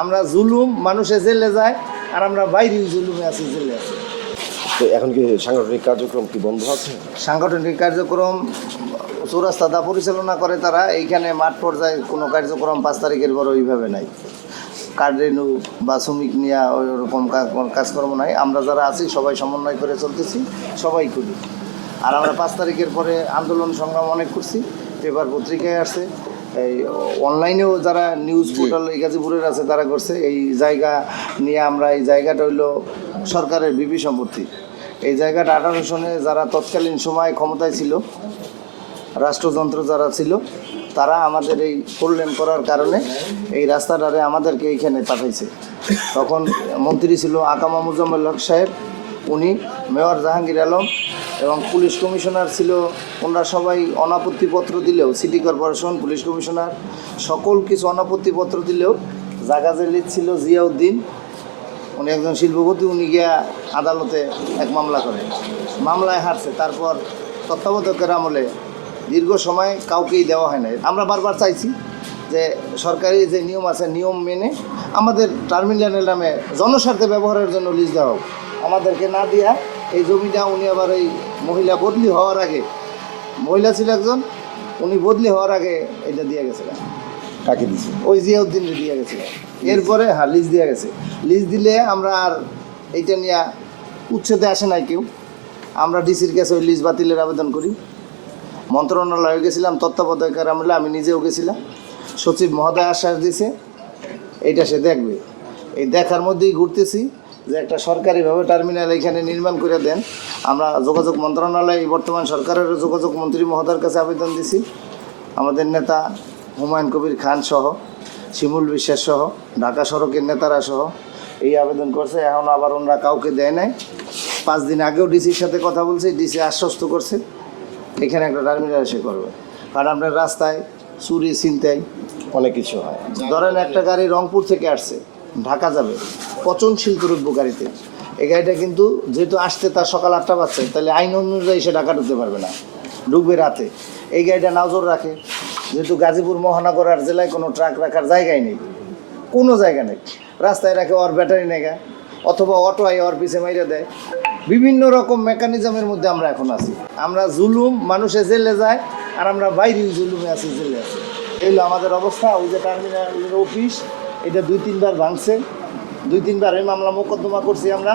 আমরা জুলুম, মানুষে জেলে যায় আর আমরা বাইরেও জুলুমে আছি, জেলে আছি। তো এখন কি সাংগঠনিক কার্যক্রম কি বন্ধ আছে? সাংগঠনিক কার্যক্রম চৌরাস্তা পরিচালনা করে তারা, এইখানে মাঠ পর্যায়ে কোনো কার্যক্রম 5 তারিখের পর ওইভাবে নাই। কার্ড রেনু বা শ্রমিক নিয়ে ওইরকম কাজকর্ম নাই। আমরা যারা আছি সবাই সমন্বয় করে চলতেছি, সবাই করি। আর আমরা 5 তারিখের পরে আন্দোলন সংগ্রাম অনেক করছি, পেপার পত্রিকায় আসছে, এই অনলাইনেও যারা নিউজ পোর্টাল এই গাজীপুরের আছে তারা করছে। এই জায়গা নিয়ে আমরা, এই জায়গাটা হইলো সরকারের বিবি সম্পত্তি। এই জায়গাটা 18 সনে যারা তৎকালীন সময় ক্ষমতায় ছিল, রাষ্ট্রযন্ত্র যারা ছিল, তারা আমাদের এই কল্যাণ করার কারণে এই রাস্তাটারে আমাদেরকে এইখানে পাঠাইছে। তখন মন্ত্রী ছিল আকামা মুজাম্মেল হক সাহেব, উনি, মেয়র জাহাঙ্গীর আলম এবং পুলিশ কমিশনার ছিল। ওনারা সবাই অনাপত্তিপত্র দিলেও, সিটি কর্পোরেশন, পুলিশ কমিশনার সকল কিছু অনাপত্তিপত্র দিলেও জাগাজে লিড ছিল জিয়াউদ্দিন, উনি একজন শিল্পপতি। উনি গিয়া আদালতে এক মামলা করেন, মামলায় হারছে। তারপর তত্ত্বাবধায়কের আমলে দীর্ঘ সময় কাউকেই দেওয়া হয় না। আমরা বারবার চাইছি যে সরকারি যে নিয়ম আছে, নিয়ম মেনে আমাদের টার্মিনালের নামে জনস্বার্থে ব্যবহারের জন্য লিজ দেওয়া হোক। আমাদেরকে না দিয়া এই জমিটা উনি আবার এই মহিলা বদলি হওয়ার আগে, মহিলা ছিল একজন, উনি বদলি হওয়ার আগে এটা দিয়ে গেছিলেন। কাকে দিচ্ছে? ওই জিয়াউদ্দিনকে দিয়ে গেছিলেন। এরপরে লিজ দিয়ে গেছে। লিজ দিলে আমরা আর এইটা নিয়ে উচ্ছেদে আসে নাই কেউ। আমরা ডিসির কাছে ওই লিজ বাতিলের আবেদন করি। মন্ত্রণালয়ে গেছিলাম, তত্ত্বাবধায়কের আমলে আমি নিজেও গেছিলাম। সচিব মহোদয় আশ্বাস দিয়েছে এইটা সে দেখবে। এই দেখার মধ্যেই ঘুরতেছি যে একটা সরকারিভাবে টার্মিনাল এখানে নির্মাণ করে দেন। আমরা যোগাযোগ মন্ত্রণালয়, বর্তমান সরকারের যোগাযোগ মন্ত্রী মহোদয়ের কাছে আবেদন দিছি। আমাদের নেতা হুমায়ুন কবির খান সহ, শিমুল বিশ্বাস সহ, ঢাকা সড়কের নেতারা সহ এই আবেদন করছে। এখন আবার ওনারা কাউকে দেয় নাই। 5 দিন আগেও ডিসির সাথে কথা বলছে, ডিসি আশ্বস্ত করছে এখানে একটা টার্মিনাল এসে করবে। কারণ আপনার রাস্তায় চুরি, ছিনতাই অনেক কিছু হয়। ধরেন একটা গাড়ি রংপুর থেকে আসছে, ঢাকা যাবে, পচনশীল দ্রব্য গাড়িতে। এই গাড়িটা কিন্তু যেহেতু আসতে তার সকাল 8টা বাজছে, তাহলে আইন অনুযায়ী সে ঢাকা ঢুকতে পারবে না, ঢুকবে রাতে। এই গাড়িটা নজর রাখে, যেহেতু গাজীপুর মহানগর আর জেলায় কোনো ট্রাক রাখার জায়গায় নেই, কোনো জায়গা নেই, রাস্তায় রাখে ওর ব্যাটারি নেগা, অথবা অটো আই ওর পিছে মাইরে দেয়। বিভিন্ন রকম মেকানিজমের মধ্যে আমরা এখন আছি। আমরা জুলুম, মানুষে জেলে যায় আর আমরা বাইরেও জুলুমে আছি, জেলে আছি। এই হলো আমাদের অবস্থা। ওই যে টার্মিনালের অফিস, এটা 2-3 বার ভাঙছে, 2-3 বার এই মামলা মোকদ্দমা করছি আমরা।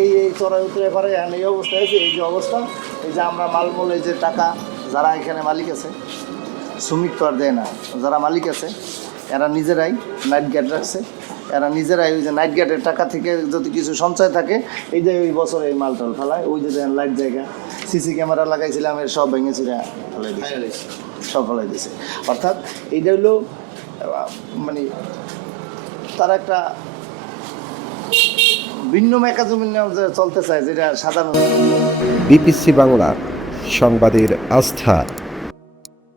এই চড়াই উতরে পারে এখন এই অবস্থা হয়েছে। এই যে অবস্থা, এই যে আমরা মালমূল, এই যে টাকা যারা এখানে মালিক আছে, শ্রমিক তো আর দেয় না, যারা মালিক আছে এরা নিজেরাই নাইট গার্ড রাখছে। এরা নিজেরাই ওই যে নাইট গার্ডের টাকা থেকে যদি কিছু সঞ্চয় থাকে, এই যে ওই বছরে এই মালটাল ফেলায়। ওই যে দেখেন লাইট জায়গা, সিসি ক্যামেরা লাগাইছিলাম, এর সব ভেঙেছিল, ফেলাই দিয়েছে, সব ফেলাই দিয়েছে। অর্থাৎ এইটা হলো মানে তারা একটা ভিন্ন মেকাজম চলতে চায়, যেটা সাধারণ। বিপিসি বাংলা, সংবাদের আস্থা।